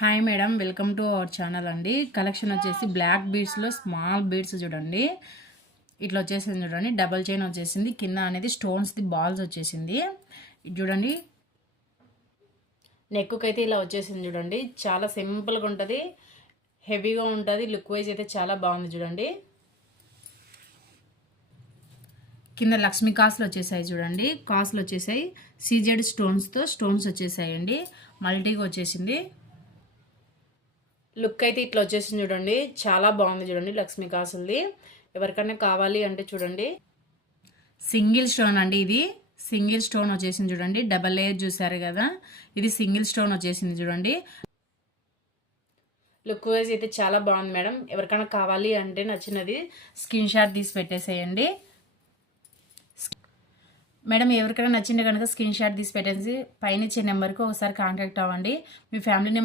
Hi madam, welcome to our channel అండి. Collection వచ్చేసి black బీడ్స్లో small beads చూడండి. ఇట్లా వచ్చేసింది చూడండి. డబల్ చైన్ వచ్చేసింది. కింద అనేది స్టోన్స్ది బాల్స్ వచ్చేసింది. ఇది చూడండి. నెక్కు అయితే ఇలా వచ్చేసింది చూడండి. చాలా సింపుల్గా ఉంటుంది, హెవీగా ఉంటుంది. లుక్ వైజ్ అయితే చాలా బాగుంది చూడండి. కింద లక్ష్మీ కాసులు వచ్చేసాయి చూడండి. కాసులు వచ్చేసాయి. సీజెడ్ స్టోన్స్తో స్టోన్స్ వచ్చేసాయండి. మల్టీగా వచ్చేసింది. లుక్ అయితే ఇట్లా వచ్చేసింది చూడండి. చాలా బాగుంది చూడండి. లక్ష్మీ కాసులది ఎవరికైనా కావాలి అంటే చూడండి. సింగిల్ స్టోన్ అండి. ఇది సింగిల్ స్టోన్ వచ్చేసింది చూడండి. డబల్ లేయర్ చూసారు కదా, ఇది సింగిల్ స్టోన్ వచ్చేసింది చూడండి. లుక్ వైజ్ అయితే చాలా బాగుంది మేడం. ఎవరికైనా కావాలి అంటే నచ్చినది స్క్రీన్ షాట్ తీసి పెట్టేసేయండి మేడం. ఎవరికైనా నచ్చింది కనుక స్క్రీన్ షాట్ తీసి పెట్టేసి పైన ఇచ్చే నెంబర్కి ఒకసారి కాంటాక్ట్ అవ్వండి. మీ ఫ్యామిలీ నెంబర్